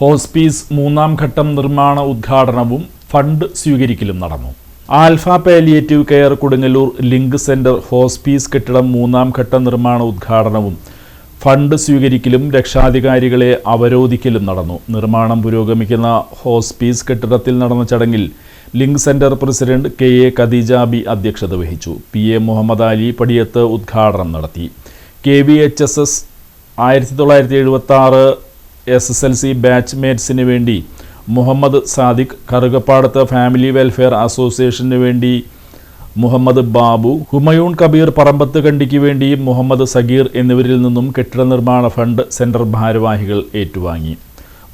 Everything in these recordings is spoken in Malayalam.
ഹോസ്പീസ് മൂന്നാം ഘട്ടം നിർമ്മാണ ഉദ്ഘാടനവും ഫണ്ട് സ്വീകരിക്കലും നടന്നു. Alpha palliative care Kodungallur link centre hospice കെട്ടിടം മൂന്നാം ഘട്ട നിർമ്മാണ ഉദ്ഘാടനവും ഫണ്ട് സ്വീകരിക്കലും രക്ഷാധികാരികളെ അവരോധിക്കലും നടന്നു. നിർമ്മാണം പുരോഗമിക്കുന്ന ഹോസ്പീസ് കെട്ടിടത്തിൽ നടന്ന ചടങ്ങിൽ link centre president K A. Khadeeja Bi അധ്യക്ഷത വഹിച്ചു. പി.എ. മുഹമ്മദ് അലി പടിയത്ത് ഉദ്ഘാടനം നടത്തി. KVHSS 1976 SSLC ബാച്ച്മേറ്റ്സിന് വേണ്ടി മുഹമ്മദ് സാദിഖ്, കറുകപ്പാടത്ത് ഫാമിലി വെൽഫെയർ അസോസിയേഷന് വേണ്ടി മുഹമ്മദ് ബാബു, ഹുമയൂൺ കബീർ പറമ്പത്ത് കണ്ടിക്ക് വേണ്ടി മുഹമ്മദ് സഗീർ എന്നിവരിൽ നിന്നും കെട്ടിട നിർമ്മാണ ഫണ്ട് സെന്റർ ഭാരവാഹികൾ ഏറ്റുവാങ്ങി.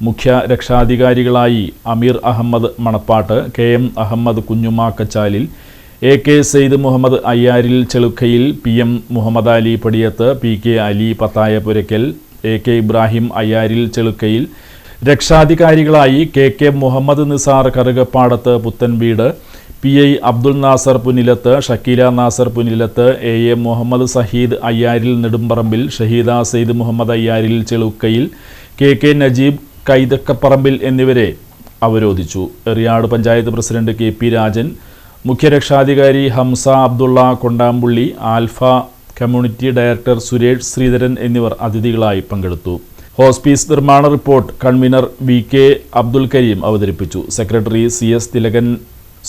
മുഖ്യ രക്ഷാധികാരികളായി അമീർ Ahmed Manappattu, KM Ahmed കുഞ്ഞുമാക്കച്ചാലിൽ, AK Syed Muhammad അയ്യാരിൽ ചെളുക്കയിൽ, PM Muhammad Ali Padiyath, PK Ali പത്തായപുരയ്ക്കൽ, AK Ibrahim അയ്യാരിൽ ചെളുക്കയിൽ, രക്ഷാധികാരികളായി KK Muhammad Nisar Karukappadath Puthenveedu, PI Abdul Nasar പുനിലത്ത്, Shakeela Nasar പുനിലത്ത്, AA Muhammad Saheed അയ്യാരിൽ Nedumparambil, Shaheeda Syed Muhammad അയ്യാരിൽ ചെളുക്കയിൽ, KK Najeeb Kaithakkaparambil എന്നിവരെ അവരോധിച്ചു. എറിയാട് പഞ്ചായത്ത് പ്രസിഡന്റ് KP രാജൻ, മുഖ്യരക്ഷാധികാരി Hamza Abdulla Kondampulli, alpha community director Suresh Sreedharan എന്നിവർ അതിഥികളായി പങ്കെടുത്തു. ഹോസ്പീസ് നിർമ്മാണ report convener VK Abdul Kareem അവതരിപ്പിച്ചു. സെക്രട്ടറി CS തിലകൻ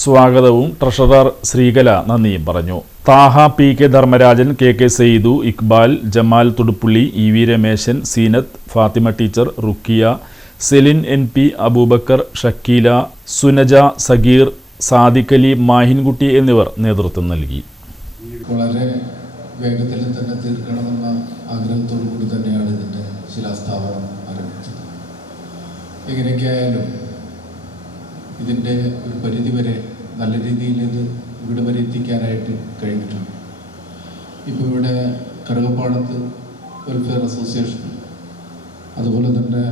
സ്വാഗതവും ട്രഷറർ ശ്രീകല നന്ദിയും പറഞ്ഞു. Thaha PK Dharmarajan, KK Seydu, Iqbal, Jamal Thuduppulli, EV Rameshan, Seenath, Fathima teacher, Rukkiya, Celine NP, Aboobacker, Shakeela, Sunaja, Sageer, Sadiq Ali, Mahinkutty എന്നിവർ നേതൃത്വം നൽകി. വളരെ വേഗത്തിൽ തന്നെ തീർക്കണമെന്ന ആഗ്രഹത്തോടു കൂടി തന്നെയാണ് ഇതിൻ്റെ ശിലാസ്ഥാപനം ആരംഭിച്ചത്. എങ്ങനെയൊക്കെയായാലും ഇതിൻ്റെ ഒരു പരിധിവരെ നല്ല രീതിയിൽ ഇത് ഇവിടെ വരെ എത്തിക്കാനായിട്ട് കഴിഞ്ഞിട്ടുണ്ട്. ഇപ്പോൾ ഇവിടെ കറുകപ്പാടത്ത് വെൽഫെയർ അസോസിയേഷൻ, അതുപോലെ തന്നെ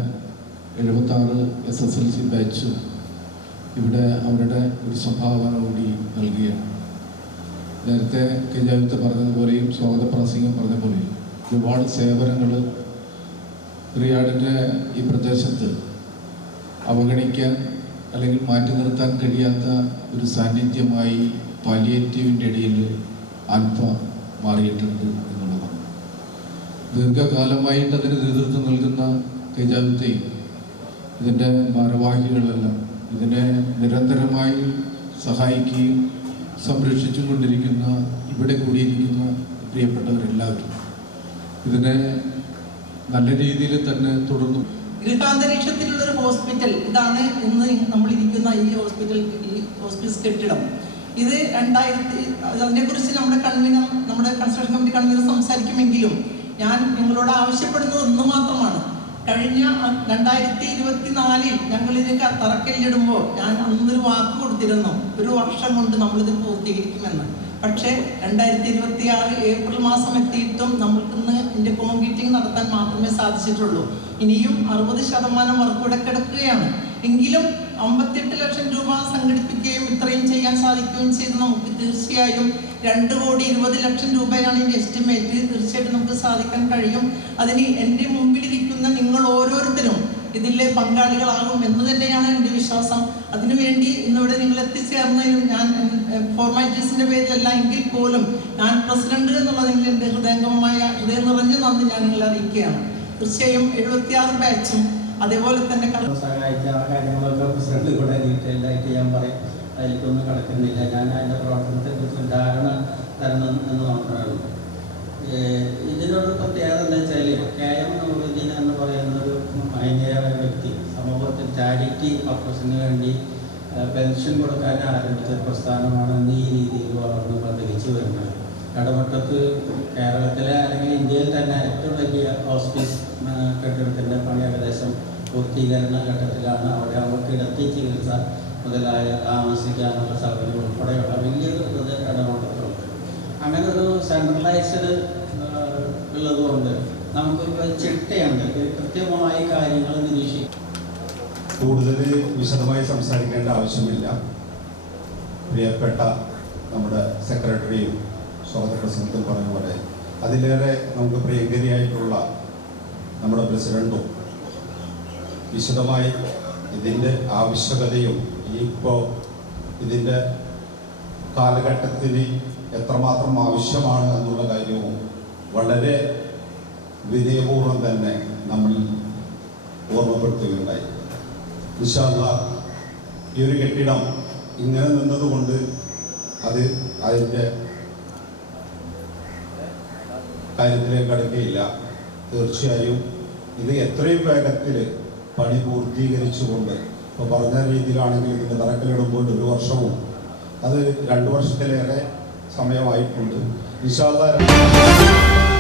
76 SSLC ബാച്ചും ഇവിടെ അവരുടെ ഒരു സംഭാവന കൂടി നൽകുകയാണ്. നേരത്തെ കെജാവിത്ത് പറഞ്ഞതുപോലെയും സ്വാഗത പ്രാസംഗം പറഞ്ഞ പോലെയും ഒരുപാട് സേവനങ്ങൾ റിയാഡിൻ്റെ ഈ പ്രദേശത്ത് അവഗണിക്കാൻ അല്ലെങ്കിൽ മാറ്റി നിർത്താൻ കഴിയാത്ത ഒരു സാന്നിധ്യമായി പാലിയേറ്റീവിൻ്റെ ഇടയിൽ ആൽഫ മാറിയിട്ടുണ്ട് എന്നുള്ളതാണ്. ദീർഘകാലമായിട്ട് അതിന് നേതൃത്വം നൽകുന്ന കെജാവിത്തെയും ഇതിൻ്റെ ഭാരവാഹികളെല്ലാം ഇതിനെ നിരന്തരമായി സഹായിക്കുകയും സംരക്ഷിച്ചു കൊണ്ടിരിക്കുന്ന ഇവിടെ കൂടിയിരിക്കുന്ന പ്രിയപ്പെട്ടവരെല്ലാവരും ഇതിനെ നല്ല രീതിയിൽ തന്നെ തുടർന്നു. ഗൃഹാന്തരീക്ഷത്തിലുള്ളൊരു ഹോസ്പിറ്റൽ ഇതാണ് ഇന്ന് നമ്മളിരിക്കുന്ന ഈ ഹോസ്പിറ്റൽ കെട്ടിടം. ഇത് അതിനെക്കുറിച്ച് നമ്മുടെ കൺസ്ട്രക്ഷൻ കമ്പനി കൺവീനർ സംസാരിക്കുമെങ്കിലും ഞാൻ നിങ്ങളോട് ആവശ്യപ്പെടുന്നത് ഒന്ന് മാത്രമാണ്. കഴിഞ്ഞ 2024 ഞങ്ങളിത് തറക്കല്ലിടുമ്പോൾ ഞാൻ അന്നൊരു വാക്ക് കൊടുത്തിരുന്നു, 1 വർഷം കൊണ്ട് നമ്മളിത് പൂർത്തീകരിക്കുമെന്ന്. പക്ഷേ 2026 ഏപ്രിൽ മാസം എത്തിയിട്ടും നമ്മൾക്കിന്ന് ഇതിൻ്റെ കോൺക്രീറ്റിംഗ് നടത്താൻ മാത്രമേ സാധിച്ചിട്ടുള്ളൂ. ഇനിയും 60% വർക്ക് ഇവിടെ കിടക്കുകയാണ്. എങ്കിലും 58 ലക്ഷം രൂപ സംഘടിപ്പിക്കുകയും ഇത്രയും ചെയ്യാൻ സാധിക്കുകയും ചെയ്ത് നമുക്ക് തീർച്ചയായും 2,20 ലക്ഷം രൂപയാണ് ഇതിൻ്റെ എസ്റ്റിമേറ്റ്. തീർച്ചയായിട്ടും നമുക്ക് സാധിക്കാൻ കഴിയും. അതിന് എൻ്റെ മുമ്പിലിരിക്കുന്ന നിങ്ങൾ ഓരോരുത്തരും ഇതിലെ പങ്കാളികളാകും എന്ന് തന്നെയാണ് എൻ്റെ വിശ്വാസം. അതിനുവേണ്ടി ഇന്നിവിടെ നിങ്ങൾ എത്തിച്ചേർന്നതിലും ഞാൻ ഫോർമാലിറ്റീസിൻ്റെ പേരിലല്ല എങ്കിൽ പോലും ഞാൻ പ്രസിഡന്റ് എന്നുള്ളതിൽ എൻ്റെ ഹൃദയം നിറഞ്ഞ നന്ദി ഞാൻ നിങ്ങളെ അറിയിക്കുകയാണ്. തീർച്ചയായും 76 ബാച്ചും അതേപോലെ തന്നെ സഹായിച്ച കാര്യങ്ങളൊക്കെ പ്രസിഡന്റ് കൂടെ ഡീറ്റെയിൽഡായിട്ട് ഞാൻ പറയും, അതിലേക്കൊന്നും കിടക്കുന്നില്ല. ഞാൻ അതിൻ്റെ പ്രവർത്തനത്തെക്കുറിച്ച് ധാരണ തരണം എന്ന് മാത്രമേ ഉള്ളൂ. ഇതിനൊരു പ്രത്യേകത എന്താ വെച്ചാൽ KM നൂറുദ്ദീൻ എന്ന് പറയുന്നൊരു മഹനീയമായ വ്യക്തി സമൂഹത്തിൽ ചാരിറ്റി പർപ്പസിന് വേണ്ടി പെൻഷൻ കൊടുക്കാൻ ആരംഭിച്ച പ്രസ്ഥാനമാണ് ഈ രീതിയിൽ വളർന്ന് പ്രതീക്ഷിച്ചു വരുന്നത്. കടമട്ടത്ത് കേരളത്തിലെ അല്ലെങ്കിൽ ഇന്ത്യയിൽ തന്നെ ഏറ്റവും വലിയ ഹോസ്പിസ് കെട്ടിടത്തിൻ്റെ പണി ഏകദേശം പൂർത്തീകരണ ഘട്ടത്തിലാണ്. അവിടെ അവർക്ക് കിടത്തി ചികിത്സ മുതലായ താമസിക്കാനുള്ള സൗകര്യം ഉൾപ്പെടെയുള്ള വലിയൊരു ഇത് കടമട്ടത്തുണ്ട്. അങ്ങനെ ഒരു സെൻട്രലൈസ്ഡ് ഉള്ളതുകൊണ്ട് നമുക്കൊരു ചിട്ടയുണ്ട്, കൃത്യമായി കാര്യങ്ങൾ നിരീക്ഷിക്കും. കൂടുതൽ വിശദമായി സംസാരിക്കേണ്ട ആവശ്യമില്ല. പ്രിയപ്പെട്ട നമ്മുടെ സെക്രട്ടറിയും സ്വാഗത പ്രസിഡന്റും പറഞ്ഞ പോലെ അതിലേറെ നമുക്ക് പ്രിയങ്കരിയായിട്ടുള്ള നമ്മുടെ പ്രസിഡന്റും വിശദമായി ഇതിൻ്റെ ആവശ്യകതയും ഇപ്പോൾ ഇതിൻ്റെ കാലഘട്ടത്തിന് എത്രമാത്രം ആവശ്യമാണ് എന്നുള്ള കാര്യവും വളരെ വിനയപൂർവ്വം തന്നെ നമ്മൾ ഓർമ്മപ്പെടുത്തുകയുണ്ടായി. ഇൻഷാ അല്ലാഹ് ഈ ഒരു കെട്ടിടം ഇങ്ങനെ നിന്നതുകൊണ്ട് അത് അതിൻ്റെ കാര്യത്തിലേക്ക് കടക്കുകയില്ല. തീർച്ചയായും ഇത് എത്രയും വേഗത്തിൽ പണി പൂർത്തീകരിച്ചുകൊണ്ട്, ഇപ്പോൾ പറഞ്ഞ രീതിയിലാണെങ്കിൽ ഇതിൻ്റെ തറക്കല്ലിടുമ്പോൾ 1 വർഷവും അത് 2 വർഷത്തിലേറെ സമയമായിട്ടുണ്ട്. ഇൻഷാ അല്ലാഹ്